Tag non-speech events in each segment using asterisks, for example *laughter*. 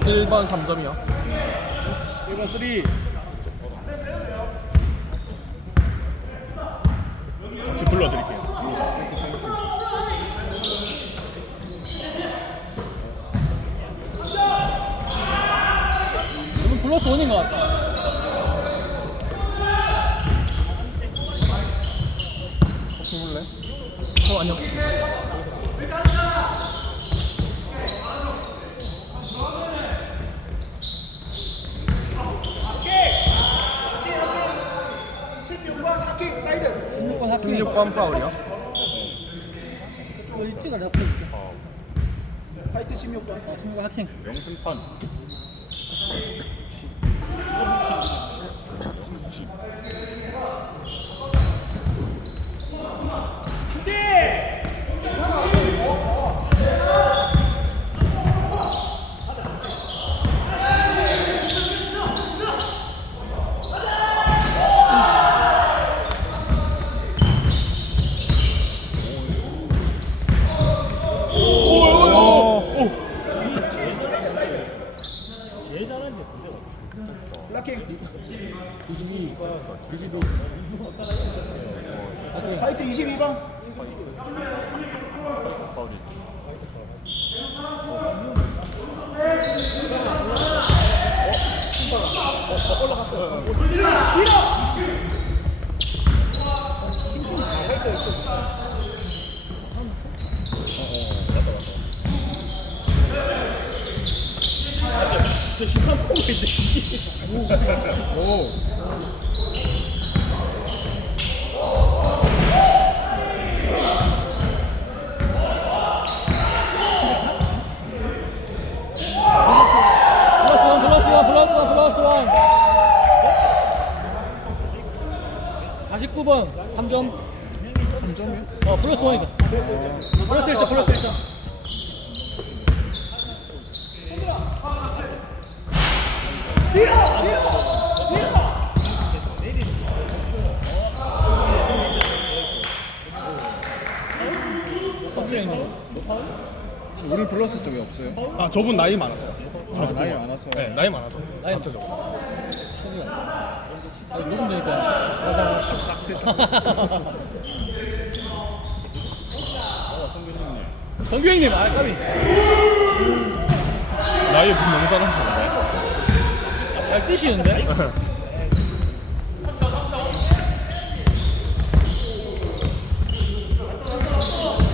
1번 3점이요. 1번 3. 같이 불러드릴게요. 지금 플러스 원인 것 같다. 혹시 볼래? 어, 안녕. 6번 파울이요? 또 일찍 내가 보여줄게. 화이트 16번. 어, 승부가 하킹. 명승판 22. 22. 화이트 22번 파울이. 저 심판 보고 있는데. 플러스 원, 플러스 원, 플러스 원, 플러스 원. 49번 3점. 3점이요? 어, 플러스 원이다. 플러스 1점, 플러스 1점. 성준이 형님. 우리 플러스 쪽이 없어요. 아 저분 나이 많아서. 아, 나이 많았어. 네 나이 많아서. 나이 전체적으로. 형. 아, 녹음 되니까 사상. 성규 형님, 아, 까비. 나이 너무 잘하시는데. 잘 뛰시는데?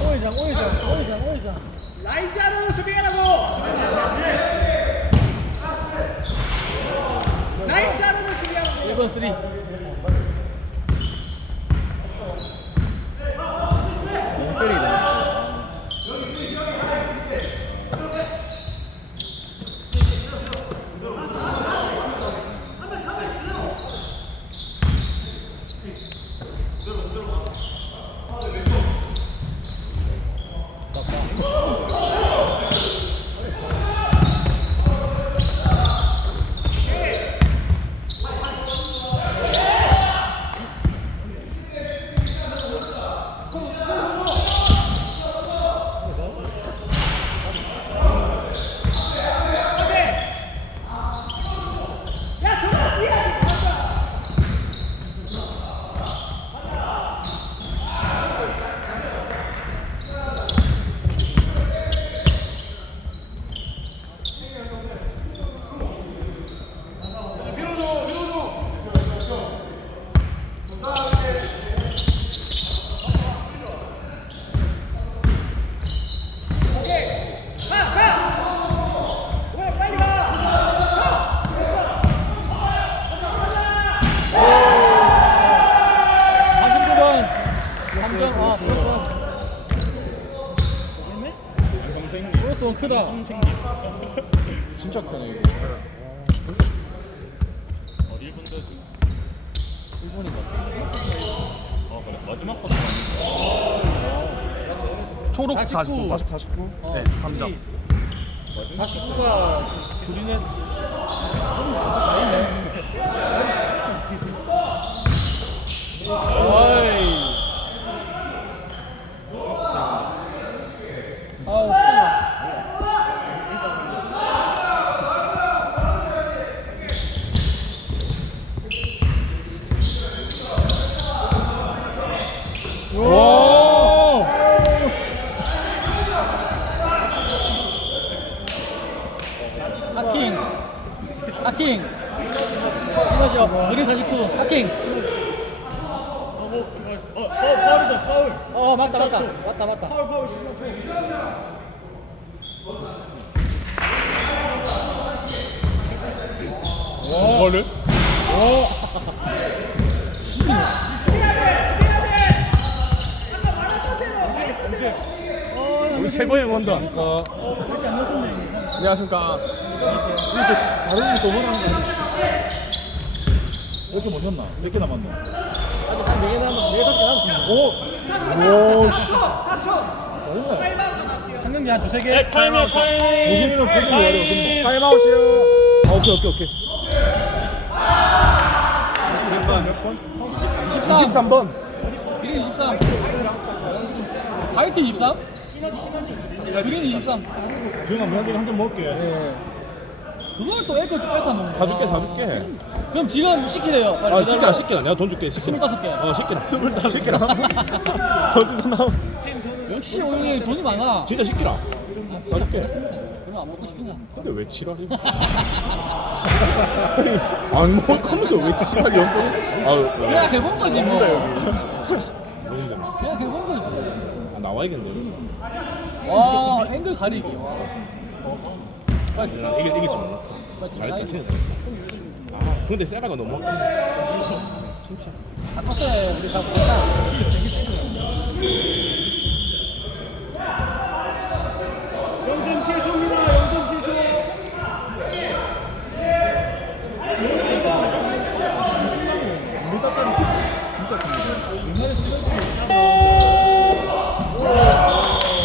오이장, 오이장, 오이장, 오이장. 라인자로 수비하라고 라인자로 수비하라고 1번 3. 너무 때리기다. 왜 빨리 가 49번 3점, 아, 플러스 원. 정생님. 플러스 원 크다. 정생님. *laughs* 진짜 크네, 이거. 어디 분들? 일본인 같아. 어아 그래 마지막 커트 초록 49 49 49 네 3점 49가 줄이네. 어이 아우, 오! 하킹. 하킹. 수고하셔 느린 49 하킹 어, 파울이다 파울 어 맞다 맞다. 맞다 맞다. 파울 파울 14초 저거를? 우리 최고의 원더 안녕하십니까 이렇게 다른 또 원하는 거 이렇게 못 넣나? 몇 개 남았노? 아직 한 4개 남았어 4개 남았어 오! 오, 씨. 4초. 빨리만 나갈게요. 한 경기 한 두세 개 타임아웃 타임 무기는 백이 어려워 타임아웃이요 아, 오케이 오케이 오케이 23 23번 그린 23 화이트 23 그린 23 지훈아 너한테 한잔 먹을게. 그걸 또 애들 또 뺏어 먹는 거야. 사줄게 사줄게. 그럼 지금 시키래요. 빨리 아. 시키라 시키라. 내가 돈 줄게 시키라. 25개. 어 시키라. 스물다섯 시키라. *laughs* 어디서 나와 역시 오늘 돈이 많아. 진짜 시키라. 사줄게. 그럼 안 먹고 싶은 거 근데 왜 지랄이 *laughs* 안 먹으면서 왜 연봉 아유 그냥 해본 거지 뭐 너무 그냥 해본 거지 아, 나와야겠네 와 앵글 가리기. 와 빨리 이게 이게 좀 몰라 빨리 잘했다 진짜 잘했다. 아 근데 세라가 너무 아깝네. 아까 우리 잡고